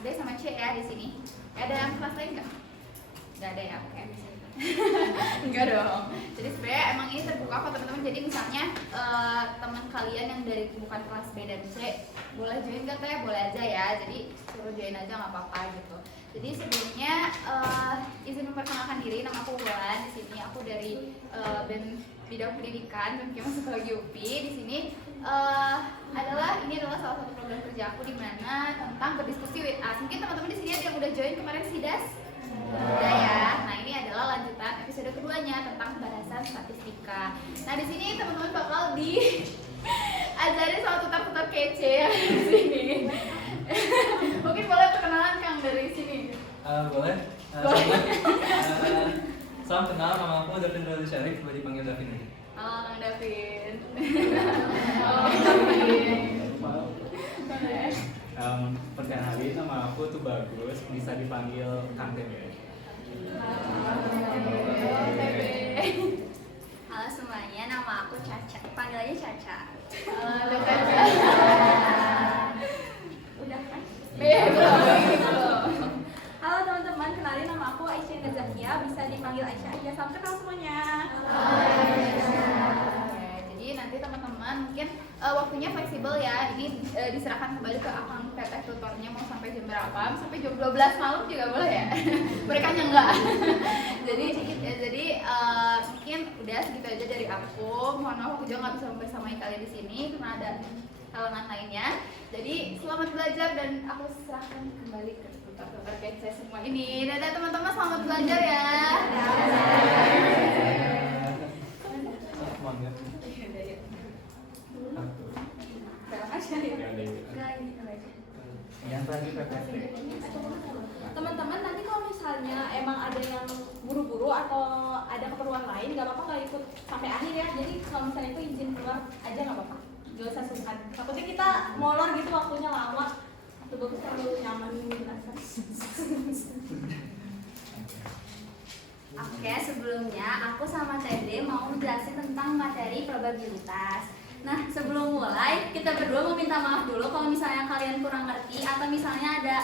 B sama C ya di sini. Ada yang kelas lain nggak? Nggak ada ya, oke. Enggak dong. Jadi sebenarnya emang ini terbuka kok teman-teman. Jadi misalnya teman kalian yang dari bukan kelas B dan C boleh join nggak teh? Boleh aja ya. Jadi suruh join aja nggak apa-apa gitu. Jadi sebelumnya izin memperkenalkan diri, nama aku Wulan. Di sini aku dari BEM bidang pendidikan BEM Kema Psikologi UPI. Di sini ini adalah salah satu program kerja aku di mana tentang berdiskusi with us. Mungkin teman-teman di sini ada yang udah join kemarin SIDAS? Udah ya. Nah, ini adalah lanjutan episode keduanya tentang bahasan statistika. Nah, di sini teman-teman bakal diajarin sama tutor-tutor kece yang di sini. Mungkin boleh perkenalan Kang dari sini. Boleh. Salam kenal, nama aku Davin Radu Syarif, boleh dipanggil Davin aja. Halo Kang Davin. Halo Kang Davin. Perkenalin, nama aku tuh Bagus, bisa dipanggil Kang Tebe. Halo semuanya, nama aku Caca. Panggil aja Caca. Halo Caca. Udah kan? Belum. Halo teman-teman, kenalin nama aku Aisyah Nazakia, bisa dipanggil Aisyah aja. Salam kenal semuanya. Jadi nanti teman-teman mungkin waktunya fleksibel ya. Ini diserahkan kembali ke akun teteh tutornya mau sampai jam berapa? Sampai jam 12 malam juga boleh ya. Mereka enggak. jadi mungkin udah segitu aja dari aku. Mohon maaf aku juga nggak bisa membersamai kalian di sini karena ada halangan lainnya. Jadi selamat belajar dan aku serahkan kembali ke tutor-tutor kece semua ini. Dadah teman-teman, selamat belajar ya. Semangat. Yang tadi PPT. Teman-teman, nanti kalau misalnya emang ada yang buru-buru atau ada keperluan lain, gak apa-apa nggak ikut sampai akhir ya. Jadi kalau misalnya itu izin keluar aja nggak apa-apa. Gak usah sungkan. Takutnya kita molor gitu waktunya lama. Tuh bagus terlalu nyaman dirasa. Oke, sebelumnya aku sama Tede mau menjelaskan tentang materi probabilitas. Nah, sebelum mulai, kita berdua mau minta maaf dulu kalau misalnya kalian kurang ngerti atau misalnya ada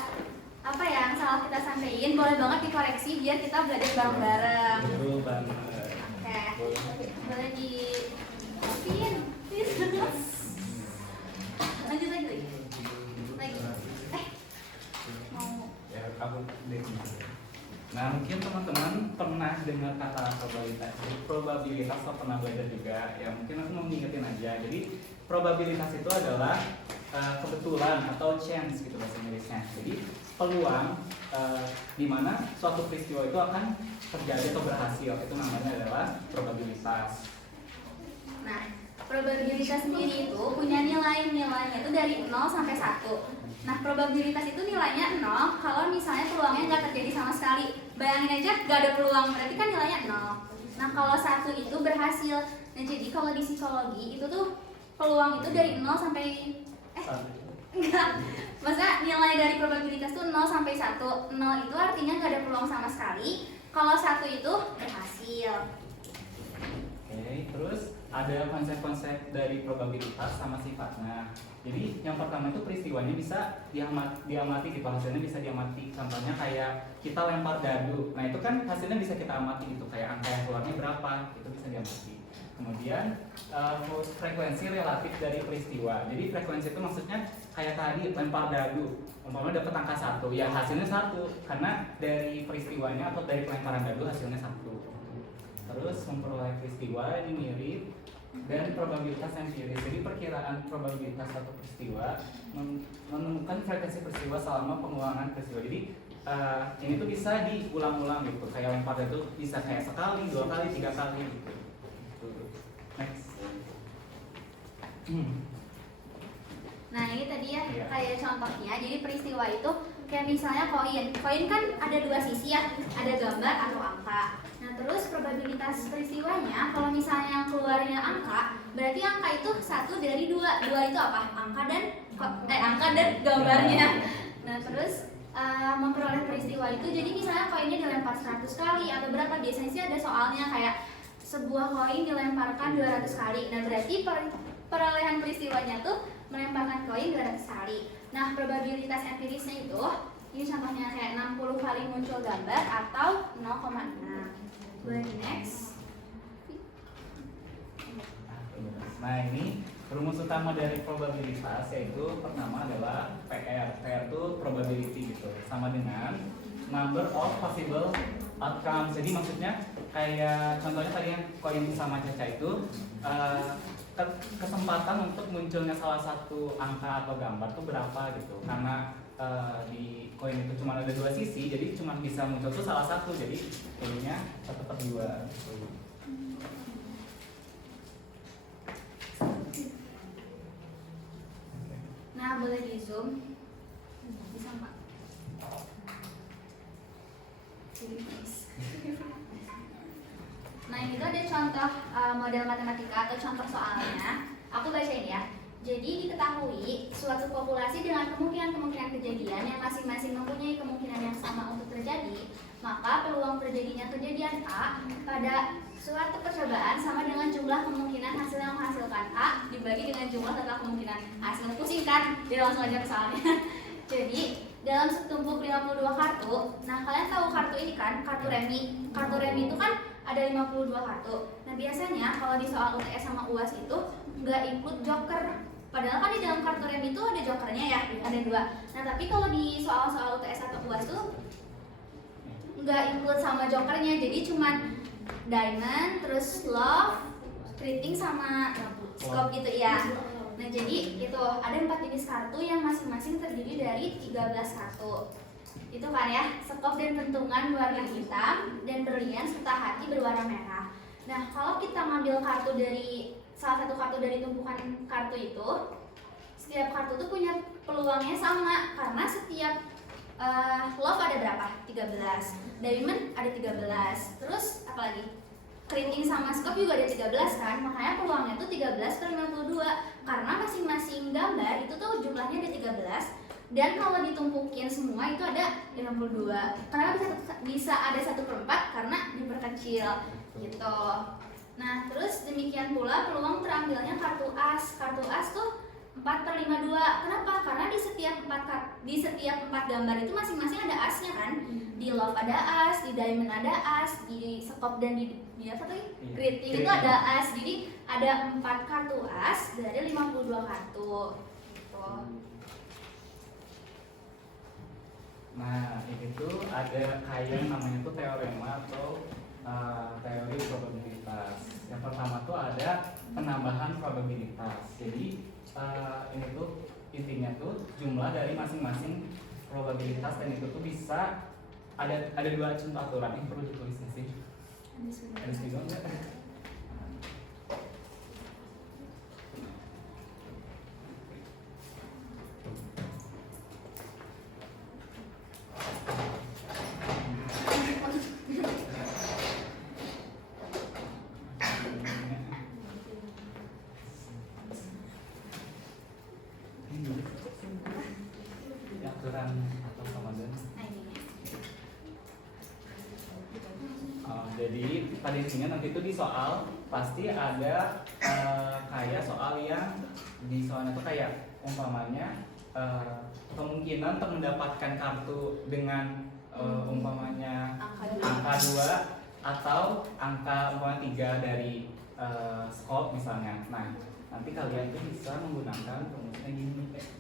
apa ya yang salah kita sampaikan, boleh banget dikoreksi biar kita belajar bareng-bareng. Betul banget. Oke, boleh di lanjut lagi. Mau Ya, aku deh. Nah, mungkin teman-teman pernah dengar kata probabilitas atau pernah belajar juga. Ya, mungkin aku mau ngingetin aja. Jadi, probabilitas itu adalah kebetulan atau chance gitu bahasa Inggrisnya. Jadi, peluang di mana suatu peristiwa itu akan terjadi atau berhasil. Itu namanya adalah probabilitas. Nah, probabilitas sendiri itu punya nilainya itu dari 0 sampai 1. Nah, probabilitas itu nilainya 0 kalau misalnya peluangnya nggak terjadi sama sekali. Bayangin aja nggak ada peluang, berarti kan nilainya 0. Nah, kalau 1 itu berhasil. Nah, jadi kalau di psikologi itu tuh peluang itu dari 0 sampai enggak. Maksudnya nilai dari probabilitas tuh 0 sampai 1. 0 itu artinya nggak ada peluang sama sekali. Kalau 1 itu berhasil. Oke, terus ada konsep-konsep dari probabilitas sama sifatnya. Jadi yang pertama itu peristiwanya bisa diamati gitu, hasilnya bisa diamati. Contohnya kayak kita lempar dadu. Nah, itu kan hasilnya bisa kita amati gitu, kayak angka yang keluarnya berapa, itu bisa diamati. Kemudian frekuensi relatif dari peristiwa. Jadi frekuensi itu maksudnya kayak tadi lempar dadu. Umpamanya dapat angka 1, ya hasilnya 1 karena dari peristiwanya atau dari pelemparan dadu hasilnya 1. Terus memperoleh peristiwa ini mirip dan probabilitas empiris. Jadi perkiraan probabilitas satu peristiwa menemukan frekuensi peristiwa selama pengulangan peristiwa. Jadi ini tuh bisa diulang-ulang gitu. Kayak lempar itu bisa kayak sekali, 2 kali, 3 kali gitu. Next. Nah, ini tadi ya Iya. kayak contohnya. Jadi peristiwa itu kayak misalnya koin. Koin kan ada 2 sisi ya, ada gambar atau angka. Nah, terus probabilitas peristiwanya kalau misalnya yang keluarnya angka, berarti angka itu 1 dari 2. 2 itu apa? Angka dan gambarnya. Nah, terus memperoleh peristiwa itu, jadi misalnya koinnya dilempar 100 kali atau berapa, biasanya sih ada soalnya kayak sebuah koin dilemparkan 200 kali. Nah, berarti perolehan peristiwanya tuh melemparkan koin 200 kali. Nah, probabilitas empirisnya itu Ini contohnya kayak 60 kali muncul gambar atau 0,6. Boleh next. Nah ini rumus utama dari probabilitas yaitu pertama adalah PR. PR itu probability gitu, sama dengan number of possible outcomes. Jadi maksudnya kayak contohnya tadi yang koin sama Caca itu kesempatan untuk munculnya salah satu angka atau gambar itu berapa gitu. Karena di koin itu cuma ada dua sisi, jadi cuma bisa muncul tuh salah satu. Jadi jadinya 1/2 gitu. Nah, boleh di zoom. Bisa Pak. Nah, ini tuh ada contoh model matematika atau contoh soalnya. Aku bacain ya. Jadi diketahui suatu populasi dengan kemungkinan-kemungkinan kejadian yang masing-masing mempunyai kemungkinan yang sama untuk terjadi, maka peluang terjadinya kejadian A pada suatu percobaan sama dengan jumlah kemungkinan hasil yang menghasilkan A dibagi dengan jumlah total kemungkinan hasil. Pusing kan? Jadi langsung aja ke soalnya. Jadi dalam setumpuk 52 kartu, nah kalian tahu kartu ini kan, kartu remi. Kartu remi itu kan ada 52 kartu. Nah biasanya kalau di soal UTS sama UAS itu nggak include joker. Padahal kan di dalam kartu remi itu ada jokernya ya, ada 2. Nah tapi kalau di soal-soal UTS atau UAS tuh nggak include sama jokernya, jadi cuman diamond, terus love, kriting sama scope gitu ya. Nah jadi itu ada 4 jenis kartu yang masing-masing terdiri dari 13 kartu. Itu kan ya, sekop dan pentungan berwarna hitam dan berlian serta hati berwarna merah. Nah kalau kita ngambil kartu dari salah satu kartu dari tumpukan kartu itu, setiap kartu tuh punya peluangnya sama karena setiap love ada berapa? 13. Diamond ada 13. Terus apa lagi? Kriting sama scope juga ada 13 kan, makanya peluangnya tuh 13/52 karena masing-masing gambar itu tuh jumlahnya ada 13 dan kalau ditumpukin semua itu ada 52. Kenapa bisa ada 1/4? Karena diperkecil gitu. Nah terus demikian pula peluang terambilnya kartu as. Kartu as tuh 4/52. Kenapa? Karena di setiap 4 gambar itu masing-masing ada asnya kan. Di love ada as, di diamond ada as, di scope dan di apa tadi? Kriting itu ada as. Jadi ada 4 kartu as dari 52 kartu. Gitu. Nah ini tuh ada kayak namanya tuh teorema atau teori probabilitas. Yang pertama tuh ada penambahan probabilitas. Jadi ini tuh intinya tuh jumlah dari masing-masing probabilitas dan itu tuh bisa ada 2 contoh aturan yang perlu ditulis sih. Ada sedikit enggak? Aturan atau komandan. Jadi pada intinya nanti itu di soal pasti ada kayak soal yang di soalnya tuh kayak umpamanya kemungkinan untuk mendapatkan kartu dengan umpamanya angka 2 atau angka umpamanya 3 dari scope misalnya. Nah nanti kalian tuh bisa menggunakan rumusnya gini kayak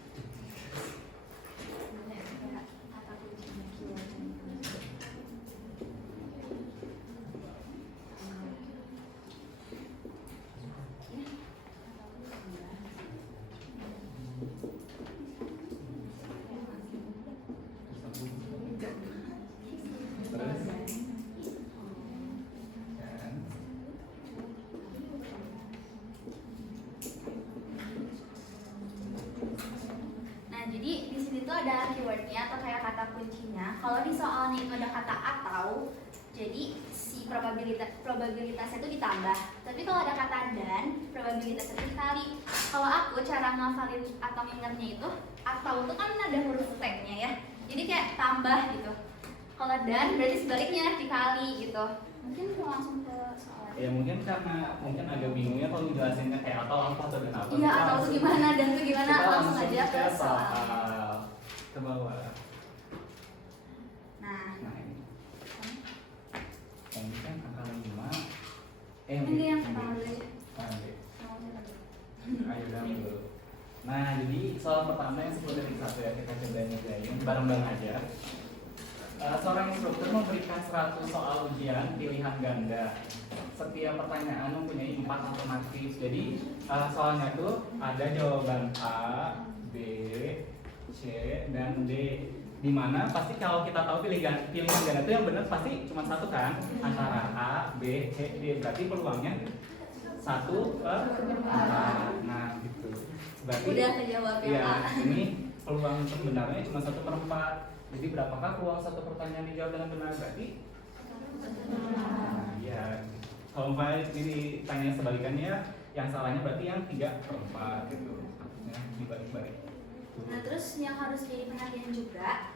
ada keywordnya atau kayak kata kuncinya. Kalau di soalnya itu ada kata atau, jadi si probabilitasnya itu ditambah. Tapi kalau ada kata dan, probabilitasnya itu dikali. Kalau aku cara ngafalin atau ngingetnya itu, atau itu kan ada huruf T-nya ya. Jadi kayak tambah gitu. Kalau dan berarti sebaliknya dikali gitu. Mungkin mau langsung ke soalnya. Ya mungkin karena mungkin agak bingungnya kalau jelasinnya kayak atau apa atau dan apa. Iya atau itu gimana dan itu gimana, langsung aja ke soal. Ke bawah. soal pertama yang 10 dari 1 ya, kita coba ngerjain bareng-bareng aja. Seorang instruktur memberikan 100 soal ujian pilihan ganda. Setiap pertanyaan mempunyai 4 alternatif. Jadi soalnya tuh ada jawaban A, B, C, dan D. Dimana pasti kalau kita tahu pilihan ganda itu yang benar pasti cuma satu kan, antara A, B, C, D. Berarti peluangnya 1 per 4. Nah gitu. Berarti Udah kejawab ya, ya, Kak. ini peluang sebenarnya cuma 1 per 4. Jadi berapakah peluang satu pertanyaan dijawab dengan benar? Berarti ya, kalau umpamanya ini tanya sebalikannya, yang salahnya berarti yang 3 per 4 gitu. Ya, dibalik-balik. Nah terus yang harus jadi perhatian juga,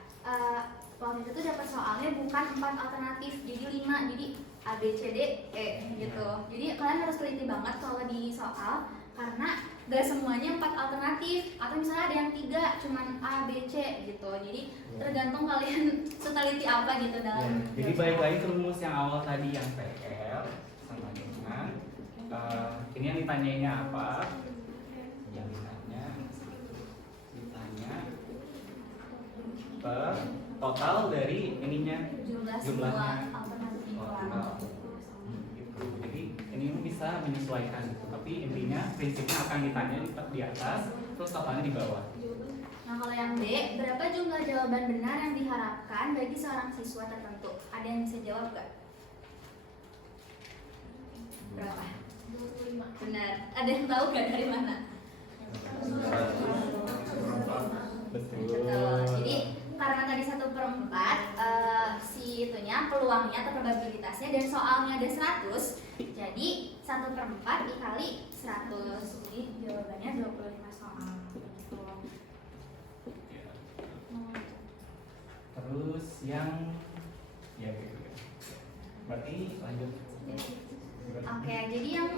waktu itu tuh dapat soalnya bukan 4 alternatif, jadi 5, jadi A, B, C, D, E gitu. Jadi kalian harus teliti banget kalau di soal, karena gak semuanya 4 alternatif, atau misalnya ada yang 3 cuman A, B, C gitu. Jadi tergantung kalian seteliti apa gitu Ya, dalam. jadi balik lagi ke rumus yang awal tadi yang PL sama dengan ini yang ditanyainnya apa? Yang ditanya per total dari ininya Jumlah semua jumlahnya. alternatif Total. Gitu. Jadi ini bisa menyesuaikan gitu. Tapi intinya prinsipnya akan ditanya di atas, terus totalnya di bawah. Nah kalau yang B, berapa jumlah jawaban benar yang diharapkan bagi seorang siswa tertentu? Ada yang bisa jawab gak? Berapa? 25. Benar. Ada yang tahu gak dari mana? Betul. Jadi karena tadi 1/4 si itunya peluangnya atau probabilitasnya dan soalnya ada 100, jadi 1/4 dikali 100. Jadi jawabannya 25 soal. Gitu. Terus yang ya gitu. Berarti lanjut. Oke, jadi yang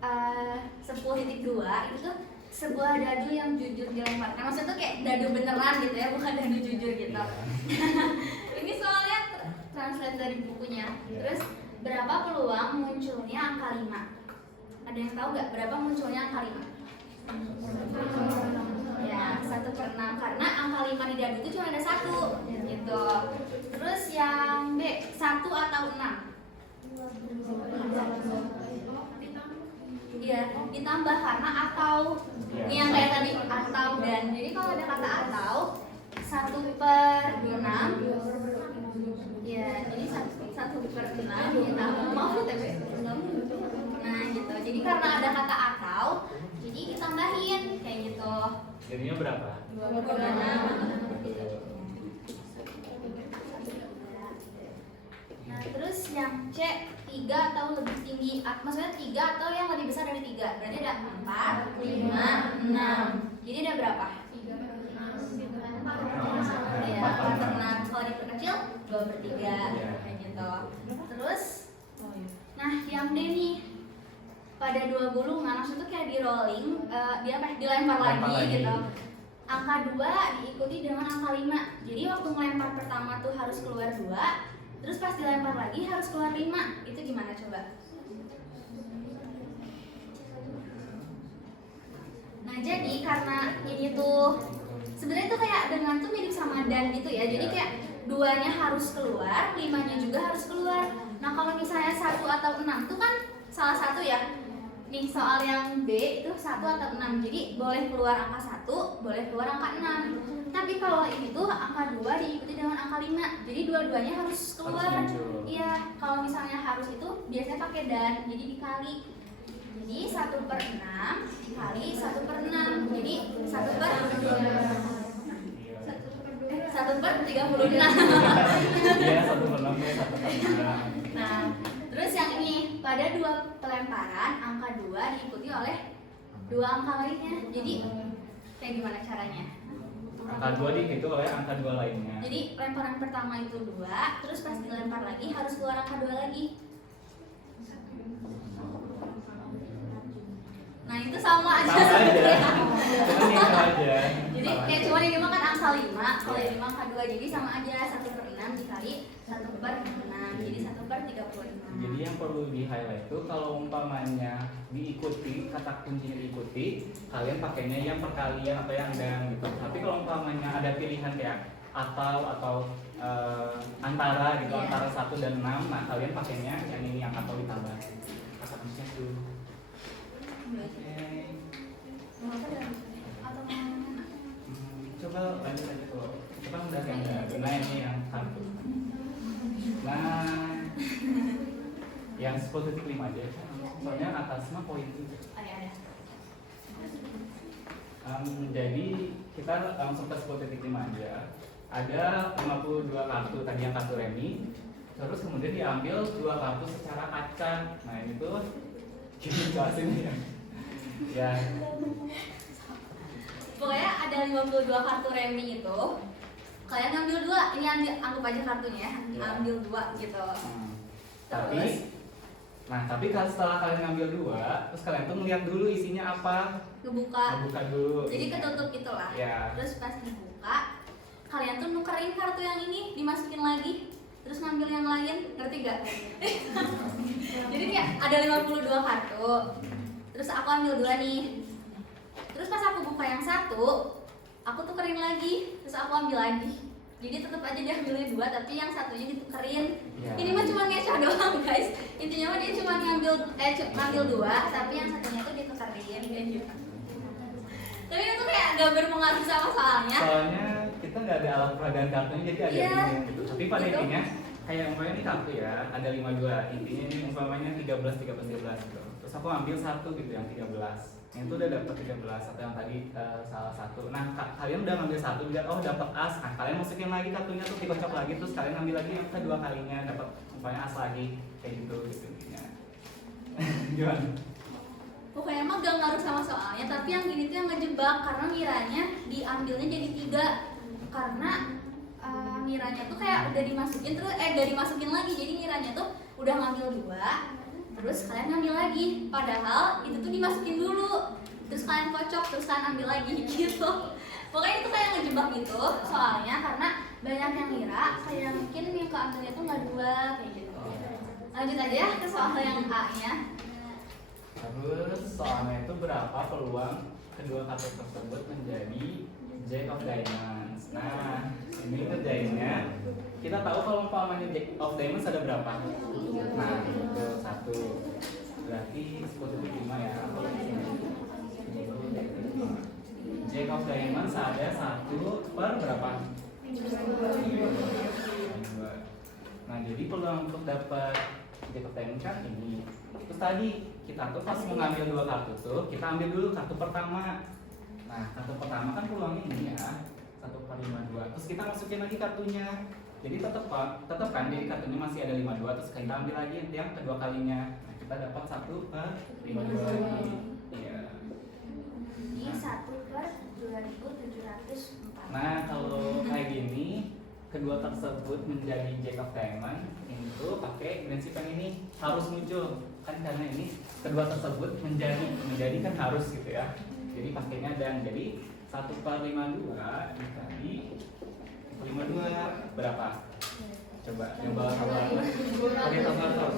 10.2 itu tuh sebuah dadu yang jujur dilemparkan. Maksudnya tuh kayak dadu beneran gitu ya, bukan dadu jujur gitu. Ini soalnya translate dari bukunya. Terus berapa peluang munculnya angka 5? Ada yang tahu nggak berapa munculnya angka 5? Ya, 1/6, karena angka 5 di dadu itu cuma ada 1 gitu. Terus yang B, 1 atau 6? Iya, ditambah karena atau. Ini yang kayak tadi, atau dan. Jadi kalau ada kata atau 1/6. Ya, jadi 1/6 ditambah, maaf ya TB. Nah gitu, jadi karena ada kata atau, jadi ditambahin kayak gitu. Jadinya berapa? 26. Nah terus yang C, 3 atau lebih tinggi, maksudnya 3 atau yang lebih besar dari 3. Berarti ada 4, 5, 6. Jadi ada berapa? 3. Ya, 4/6. Kalau diperkecil 2/3 kayak gitu. Terus nah yang D nih, pada 2 gulungan maksudnya kayak di rolling, dilempar lagi gitu. Angka 2 diikuti dengan angka 5. Jadi waktu ngelempar pertama tuh harus keluar 2, terus pas dilempar lagi harus keluar 5. Itu gimana coba? Nah jadi karena ini tuh sebenarnya tuh kayak dengan tuh mirip sama dan gitu ya. Jadi kayak 2-nya harus keluar, 5-nya juga harus keluar. Nah kalau misalnya 1 atau 6 tuh kan salah satu ya. Nih soal yang B itu 1 atau 6. Jadi boleh keluar angka 1, boleh keluar angka 6. Tapi kalau ini tuh angka 2 diikuti dengan angka 5. Jadi dua-duanya harus keluar. Iya, kalau misalnya harus itu biasanya pakai dan, jadi dikali. Jadi 1/6 dikali 1/6. Jadi 1/36. Iya, 1/6 ya, 1/6. Nah, terus yang ini pada 2 pelemparan angka 2 diikuti oleh 2 angka lainnya. Jadi kayak gimana caranya? Angka 2 dihitung oleh angka 2 lainnya. Jadi lemparan pertama itu 2, terus pas dilempar lagi harus keluar angka 2 lagi. Nah itu sama aja Sama aja. sebenarnya. Cuman ini aja. Jadi kayak cuma ini mah kan angka angka 5, kalau yang 5 angka 2, jadi sama aja 1/6 dikali 1/6, jadi 1/35. Jadi yang perlu di highlight itu kalau umpamanya diikuti, kata kuncinya diikuti, kalian pakainya yang perkalian atau yang dan gitu. Tapi kalau umpamanya ada pilihan kayak atau antara gitu, Iya. antara 1 dan 6, nah kalian pakainya yang ini yang atau ditambah. Kata kuncinya tuh. Oke. Atau mana? Coba lanjut aja tuh. Coba udah yang nah ini yang satu. Nah, yang 10.5 aja. Soalnya atas mah poin 7. Ada. Jadi kita langsung ke 10.5 aja. Ada 52 kartu tadi yang kartu remi. Terus kemudian diambil 2 kartu secara acak. Nah ini tuh gini jelasin ya. Ya. Pokoknya ada 52 kartu remi itu. Kalian ambil 2, ini anggap aja kartunya ya. Iya. Ambil 2 gitu. Tapi tapi kalau setelah kalian ngambil 2, terus kalian tuh ngeliat dulu isinya apa. Ngebuka. Buka dulu. Jadi ketutup itulah. Ya. Terus pas dibuka, kalian tuh nukerin kartu yang ini, dimasukin lagi, terus ngambil yang lain, ngerti gak? Jadi kayak ada 52 kartu. Terus aku ambil 2 nih. Terus pas aku buka yang 1, aku tukerin lagi, terus aku ambil lagi. Jadi tetap aja dia ambilnya 2, tapi yang satunya ditukerin. Ya. Ini mah cuma ngecoh doang guys. Intinya mah dia cuma ngambil 2, tapi yang satunya tuh ditukerin kayak gitu. Tapi itu kayak gak berpengaruh sama soalnya. Soalnya kita nggak ada alat peragaan kartunya, jadi ada Iya. ini gitu. Tapi pada Gitu. intinya kayak umpamanya ini kartu ya, ada 52. Intinya ini umpamanya 13 gitu. Terus aku ambil 1 gitu yang 13. Yang itu udah dapat 13 atau yang tadi salah satu. Nah, kalian udah ngambil 1, lihat oh dapat as. Nah, kalian masukin lagi kartunya tuh dikocok lagi, terus kalian ambil lagi yang kedua kalinya dapat umpamanya as lagi kayak gitu intinya. Gimana? Pokoknya emang gak ngaruh sama soalnya, tapi yang gini tuh yang ngejebak karena ngiranya diambilnya jadi 3 karena ngiranya tuh kayak udah dimasukin terus gak dimasukin lagi, jadi ngiranya tuh udah ngambil 2 terus kalian ngambil lagi, padahal itu tuh dimasukin dulu terus kalian kocok terus kalian ambil lagi gitu. Pokoknya itu kayak ngejebak gitu soalnya karena banyak yang ngira kayak mungkin yang keambilnya tuh nggak 2 kayak gitu. Lanjut aja ya ke soal yang A nya. Terus soalnya itu berapa peluang kedua kartu tersebut menjadi Jack of Diamonds. Nah, ini ngerjainnya kita tahu kalau umpamanya Jack of Diamonds ada berapa? Nah, itu 1. Berarti 10.5 ya. Jack of Diamonds ada 1 per berapa? 2. Nah, jadi peluang untuk dapat Jack of Diamonds kan ini. Terus tadi kita tuh pas mengambil 2 kartu tuh, kita ambil dulu kartu pertama. Nah, kartu pertama kan peluangnya ini ya, 1/52. Terus kita masukin lagi kartunya. Jadi tetap kan di kartunya masih ada 52, terus kita ambil lagi yang kedua kalinya. Nah, kita dapat 1/52 lagi. Iya. Jadi 1/2704. Nah, kalau kayak gini, kedua tersebut menjadi Jack of Diamond itu pakai prinsip yang ini harus muncul kan, karena ini kedua tersebut menjadi kan harus gitu ya. Jadi pakainya dan jadi 1/52 dikali 52 berapa? Coba yang bawah pakai kalkulator.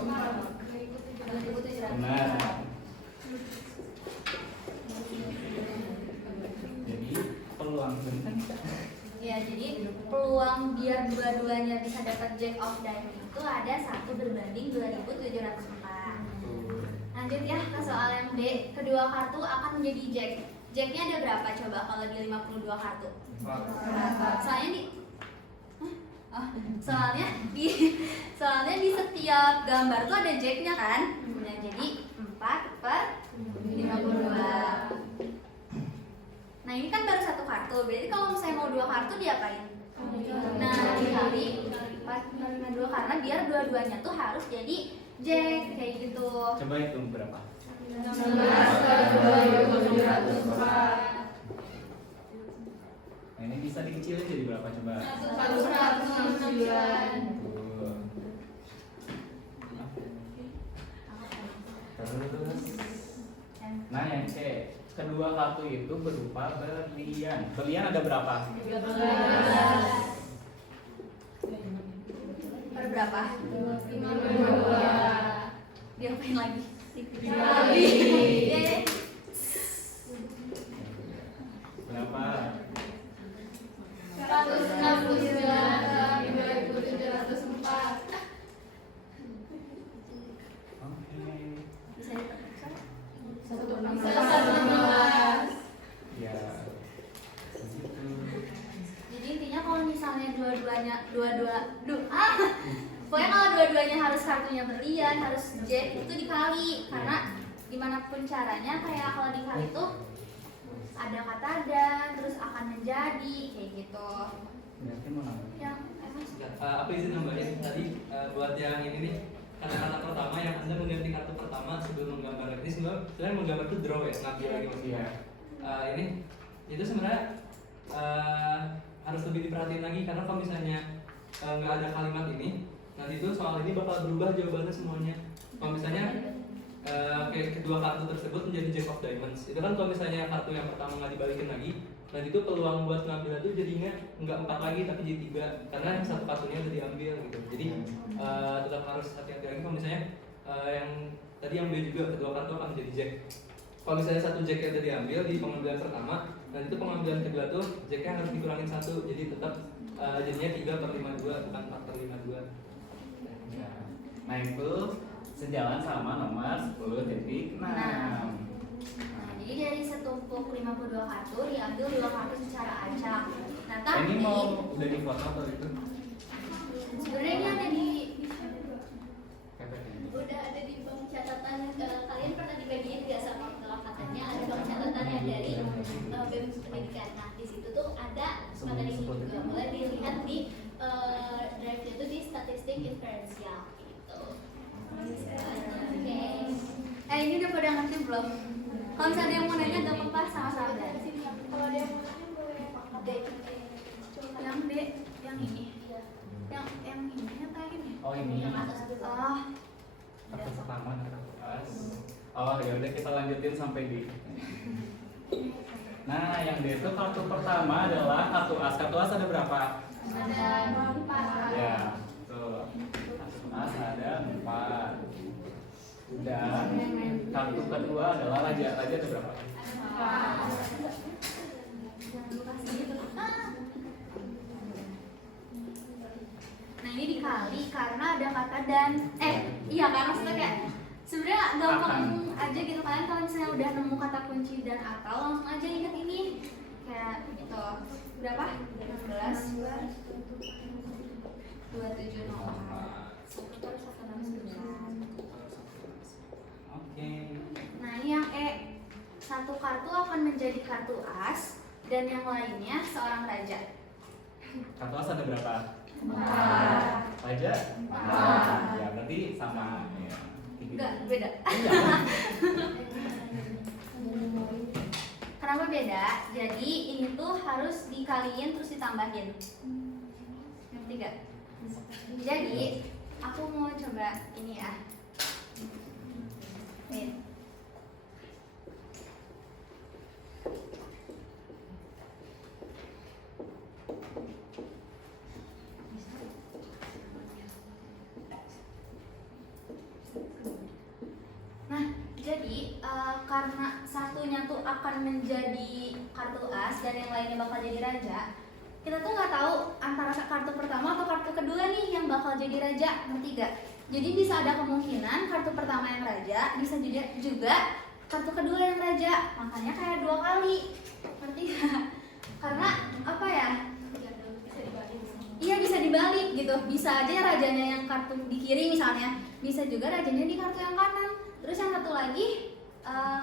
Benar. Jadi peluang benar. Ya, jadi peluang biar dua-duanya bisa dapat Jack of Diamond itu ada 1/2704. Lanjut ya ke soal yang B. Kedua kartu akan menjadi Jack. Jacknya ada berapa coba kalau di 52 kartu? Soalnya di soalnya di setiap gambar tuh ada Jacknya kan? Nah, jadi 4/52. Nah, ini kan baru 1 kartu. Berarti kalau misalnya mau 2 kartu diapain? Nah, dikali 4/52 karena biar dua-duanya tuh harus jadi Jack kayak gitu. Coba hitung berapa? 16/2704. Nah, ini bisa dikecilin jadi berapa coba? 169. Terus, nah yang C kedua kartu itu berupa berlian. Berlian ada berapa? Berberapa? 52. Diapain lagi? Dikali. Yeay. Berapa? 169,2704. Oke. Bisa diperiksa? 116. Ya. Begitu. Jadi intinya kalau misalnya pokoknya kalau dua-duanya harus kartunya berlian, harus jack itu dikali, karena dimanapun caranya kayak kalau dikali itu ada kata dan terus akan menjadi kayak gitu. Berarti mau nambah? Yang emang Aku izin nambahin tadi buat yang ini nih, kata-kata pertama yang Anda mengganti kartu pertama sebelum menggambar. Ini sebenarnya menggambar itu draw ya, ngambil lagi maksudnya. Ini itu sebenarnya harus lebih diperhatiin lagi, karena kalau misalnya nggak ada kalimat ini, nanti itu soal ini bakal berubah jawabannya semuanya. Kalau misalnya kayak kedua kartu tersebut menjadi Jack of Diamonds, itu kan kalau misalnya kartu yang pertama nggak dibalikin lagi, nanti itu peluang buat ngambil itu jadinya nggak 4 lagi tapi jadi 3, karena yang satu kartunya udah diambil gitu. Jadi tetap harus hati-hati lagi kalau misalnya yang tadi yang B juga kedua kartu akan menjadi Jack. Kalau misalnya satu Jacknya udah diambil di pengambilan pertama, nanti itu pengambilan kedua tuh Jacknya harus dikurangin 1, jadi tetap jadinya 3/52 bukan 4/52. Ya. Nah itu sejalan sama nomor 10.6. Nah, jadi dari setumpuk 52 kartu diambil 2 kartu secara acak. Nah, tapi Ini mau udah di foto atau itu? sebenarnya ini ada di KTP. udah ada di bank catatan. Kalian pernah dibagiin nggak sama katanya ada bank catatan yang dari BEM pendidikan. Nah, di situ tuh ada materi ini juga. Boleh dilihat di drive itu di statistik inferensial gitu. Oke. Ini udah pada ngerti belum? Kalau misalnya yang mau nanya gak apa-apa, sama-sama. Kalau ada yang mau nanya boleh D. Yang D, yang ini. Yang ini apa yang ini? Oh ini. Yang atas. Oh. Kartu pertama dan kartu as. Oh ya udah kita lanjutin sampai di. Nah yang D itu kartu pertama adalah kartu as. Kartu as ada berapa? ada 4. Ya, tuh. Kartu as ada 4. Dan kartu kedua adalah raja. Raja ada berapa? Nah ini dikali karena ada kata dan iya kan maksudnya kayak sebenarnya gampang aja gitu kan kalau misalnya udah nemu kata kunci dan atau langsung aja ingat ini kayak gitu. Berapa? 16 Oke. Nah ini yang satu kartu akan menjadi kartu as dan yang lainnya seorang raja. Kartu as ada berapa? 4. Raja? Ya berarti sama ya. Enggak, beda. Iya. Kenapa beda? Jadi ini tuh harus dikaliin terus ditambahin. Ngerti gak? Jadi aku mau coba ini ya. Nih. Nah, jadi karena satunya tuh akan menjadi kartu as dan yang lainnya bakal jadi raja, kita tuh nggak tahu antara kartu pertama atau kartu kedua nih yang bakal jadi raja, ngerti gak? Jadi bisa ada kemungkinan kartu pertama yang raja, bisa juga kartu kedua yang raja, makanya kayak 2 kali, ngerti gak? Karena apa ya? Iya bisa dibalik gitu, bisa aja rajanya yang kartu di kiri misalnya, bisa juga rajanya di kartu yang kanan. Terus yang satu lagi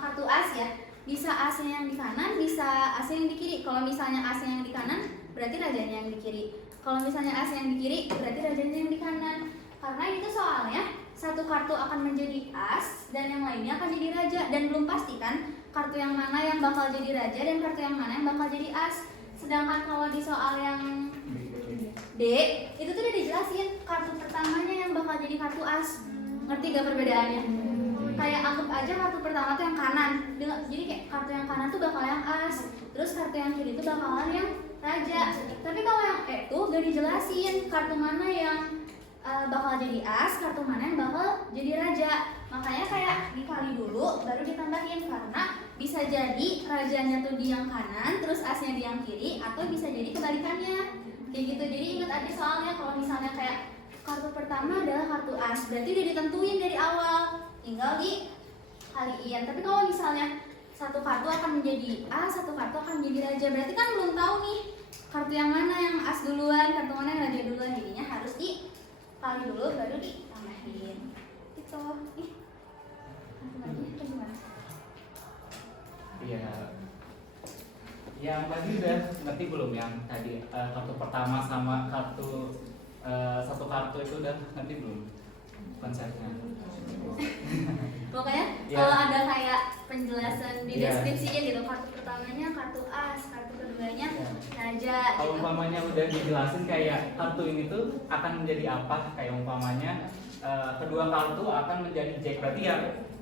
kartu as ya, bisa asnya yang di kanan, bisa asnya yang di kiri. Kalau misalnya asnya yang di kanan, berarti rajanya yang di kiri. Kalau misalnya asnya yang di kiri, berarti rajanya yang di kanan. Karena itu soalnya satu kartu akan menjadi as dan yang lainnya akan jadi raja dan belum pasti kan kartu yang mana yang bakal jadi raja dan kartu yang mana yang bakal jadi as. Sedangkan kalau di soal yang D, itu tuh udah dijelasin kartu pertamanya yang bakal jadi kartu as. Ngerti gak perbedaannya? kayak anggap aja kartu pertama tuh yang kanan. Jadi kayak kartu yang kanan tuh bakal yang as, terus kartu yang kiri tuh bakalan yang raja. Tapi kalau yang tuh gak dijelasin kartu mana yang bakal jadi as, kartu mana yang bakal jadi raja. Makanya kayak dikali dulu baru ditambahin, karena bisa jadi rajanya tuh di yang kanan terus asnya di yang kiri, atau bisa jadi kebalikannya kayak gitu. Jadi ingat aja soalnya kalau misalnya kayak kartu pertama adalah kartu as, berarti udah ditentuin dari awal, tinggal dikaliin. Tapi kalau misalnya satu kartu akan menjadi as, satu kartu akan menjadi raja, berarti kan belum tahu nih kartu yang mana yang as duluan, kartu mana yang raja duluan. Jadinya harus dikali dulu baru ditambahin gitu. Lagi gimana? Iya. Yang tadi udah ngerti belum yang tadi kartu pertama sama kartu satu kartu itu udah ngerti belum konsepnya? Pokoknya Ya. kalau ada kayak penjelasan di Ya. deskripsinya gitu, kartu pertamanya kartu as, kartu keduanya Ya. raja Kalau gitu. umpamanya udah dijelasin kayak kartu ini tuh akan menjadi apa, kayak umpamanya kedua kartu akan menjadi jack, berarti ya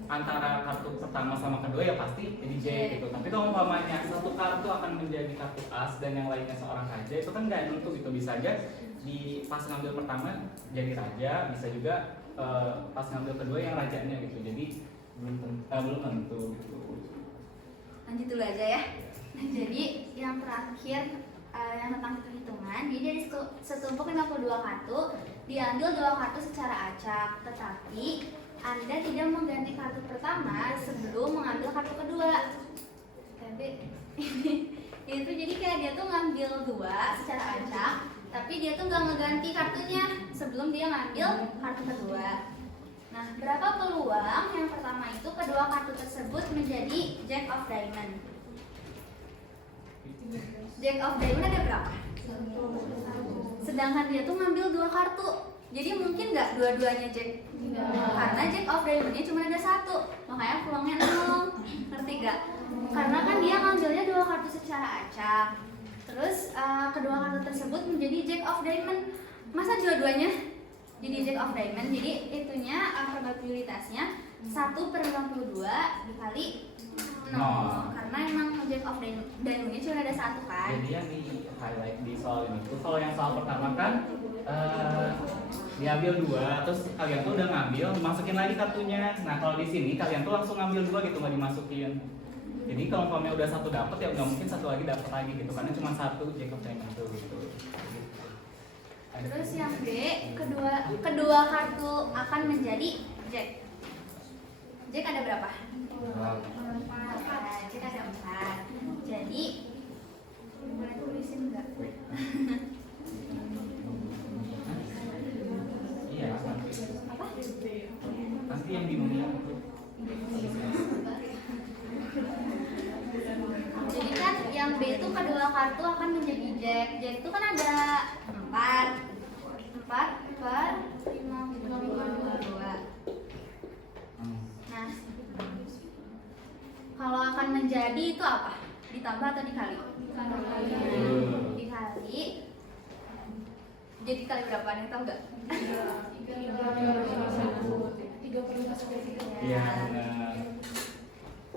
antara kartu pertama sama kedua ya pasti jadi jack gitu. Tapi kalau umpamanya satu kartu akan menjadi kartu as dan yang lainnya seorang raja, itu kan nggak nentu gitu. Bisa aja di pas ngambil pertama jadi raja, bisa juga pas ngambil kedua yang rajanya gitu. Jadi belum tentu gitu. Lanjut dulu aja ya. Jadi yang terakhir yang tentang hitung-hitungan, jadi dari setumpuk 52 kartu diambil 2 kartu secara acak, tetapi Anda tidak mengganti kartu pertama sebelum mengambil kartu kedua. Tapi itu jadi kayak dia tuh ngambil 2 secara acak, tapi dia tuh nggak ngeganti kartunya sebelum dia ngambil kartu kedua. Nah, berapa peluang yang pertama itu kedua kartu tersebut menjadi Jack of Diamond? Jack of Diamond ada berapa? Sedangkan dia tuh ngambil 2 kartu, jadi mungkin nggak dua-duanya Jack? Karena Jack of Diamond-nya cuma ada 1, makanya peluangnya 0. Ngerti gak? Karena kan dia ngambilnya 2 kartu secara acak, terus kedua kartu tersebut menjadi Jack of Diamond. Masa dua-duanya jadi Jack of Diamond? Jadi itunya probabilitasnya 1/52 dikali 0. Karena emang Jack of Diamond-nya cuma ada 1 kan? Jadi yang di highlight di soal ini tuh, kalau yang soal pertama kan diambil 2, terus kalian tuh udah ngambil, masukin lagi kartunya. Nah kalau di sini kalian tuh langsung ngambil 2 gitu, nggak dimasukin. Jadi kalau umpamanya udah 1 dapet ya nggak mungkin 1 lagi dapet lagi gitu, karena cuma 1 Jack of Diamond itu gitu. Terus yang B, kedua kartu akan menjadi Jack. Jack ada berapa? 4. Jack ada 4. Jadi boleh tulisin nggak? Iya, nanti. Apa? Nanti yang bingungnya itu. Jadi kan yang B itu kedua kartu akan menjadi Jack. Jack itu kan ada 4 per 52. Nah, kalau akan menjadi itu apa? Ditambah atau dikali? Dikali. Jadi kali berapa nih, tahu nggak? 3/51. Iya, benar.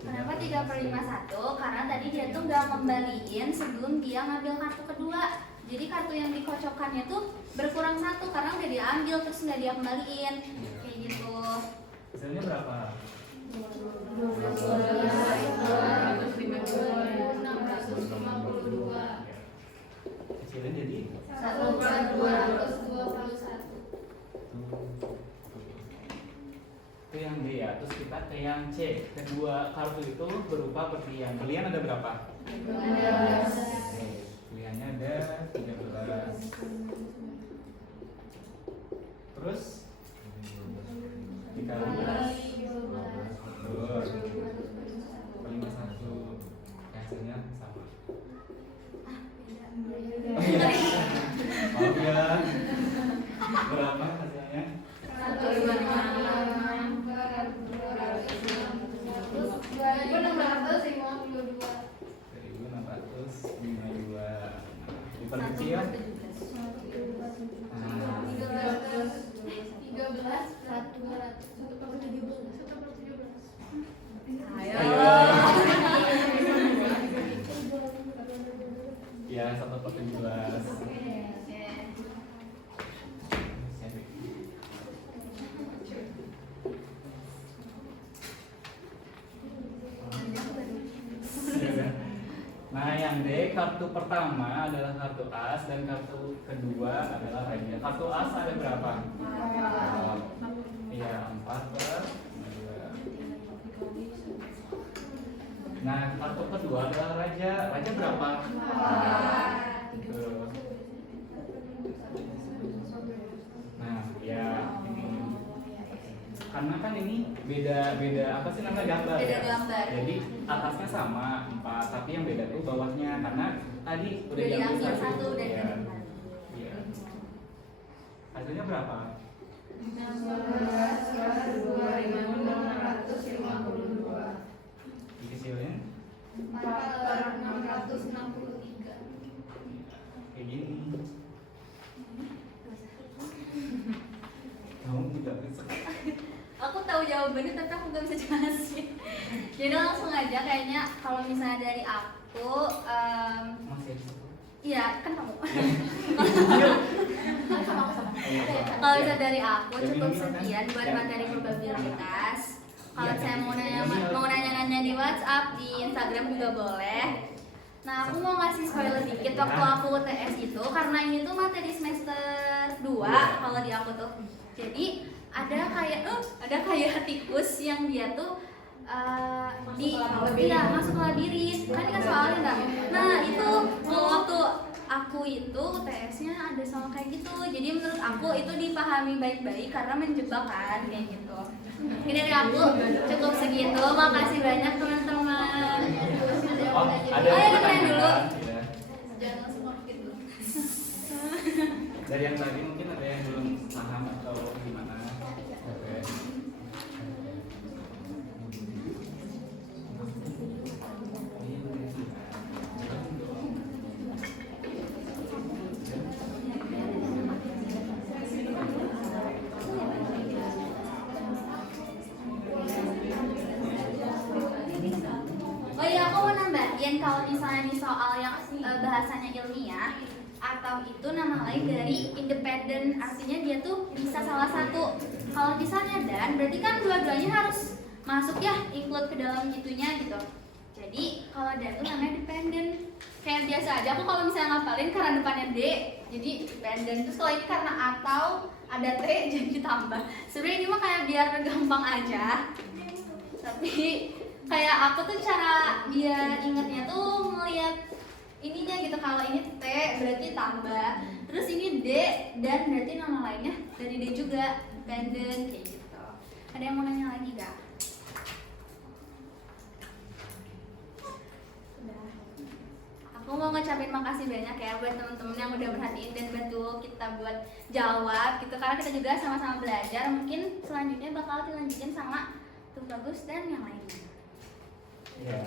Kenapa 3/51? Karena tadi dia tuh nggak ngembaliin sebelum dia ngambil kartu kedua. Jadi kartu yang dikocokkannya tuh berkurang 1 karena udah diambil terus nggak dia kembaliin. Kayak gitu. Hasilnya berapa? 652. Hasilnya jadi 1/221. itu yang D ya. Terus kita ke yang C. Kedua kartu itu berupa berlian. Berlian ada berapa? 12. Oke, berliannya ada 13. Terus dikali 51. Hasilnya sama. Oh iya. Maaf ya. Berapa hasilnya? 2652. Diperkecil. Nah, ke-17. Nah, yang D, kartu pertama adalah kartu as dan kartu kedua adalah raja. Kartu as ada berapa? 4. Iya, 4 per 2. Nah, kartu kedua adalah raja. Raja berapa? 4. Nah, ya ini. Karena kan ini beda apa sih namanya gambar Beda ya? gambar. Jadi atasnya sama 4, tapi yang beda tuh bawahnya karena tadi udah Udah diambil diambil satu dan Iya. diambil. Iya. Hasilnya berapa? 16 per 2.652. Dikecilin 4 per 663. kayak gini. Kamu tidak bisa. Aku tahu jawabannya tapi aku gak bisa jelasin. Jadi langsung aja kayaknya kalau misalnya dari aku, Masih. iya kan kamu. Sama-sama. Kalau bisa dari aku Jadi cukup ini kan sekian buat yang- materi probabilitas. Kalau Iya, saya mau jadi nanya-nanya di WhatsApp, di Instagram juga boleh. Nah, aku mau ngasih spoiler dikit waktu aku UTS itu karena ini tuh materi semester 2 kalau di aku tuh. Jadi ada kayak tikus yang dia tuh masuk ke labirin. Kan ini kan soalnya enggak. Nah, itu kalau waktu aku itu UTS-nya ada soal kayak gitu. Jadi menurut aku itu dipahami baik-baik karena menjebak kan kayak gitu. Ini dari aku cukup segitu. Makasih banyak teman-teman. Oh, ada Oh, ya, dengerin pertanyaan. dulu. Iya. Jangan langsung masukin dulu. Dari yang tadi mungkin ada yang belum paham atau gimana? Oke. Oh iya, aku mau nambahin kalau misalnya di soal yang bahasanya ilmiah atau itu nama lain dari independen, artinya dia tuh bisa salah satu. Kalau misalnya dan berarti kan dua-duanya harus masuk ya, include ke dalam itunya gitu. Jadi kalau dan itu namanya dependen. Kayak biasa aja aku kalau misalnya ngapalin karena depannya D, jadi dependen. Terus kalau ini karena atau ada T jadi ditambah. Sebenarnya ini mah kayak biar gampang aja. Tapi kayak aku tuh cara biar ingetnya tuh ngeliat ininya gitu, kalau ini T berarti tambah, terus ini D dan berarti nama lainnya dari D juga, dependent kayak gitu. Ada yang mau nanya lagi gak? Sudah. Aku mau ngucapin makasih banyak ya buat temen-temen yang udah perhatiin dan bantu kita buat jawab gitu, karena kita juga sama-sama belajar. Mungkin selanjutnya bakal dilanjutin sama tuh bagus dan yang lainnya. Iya.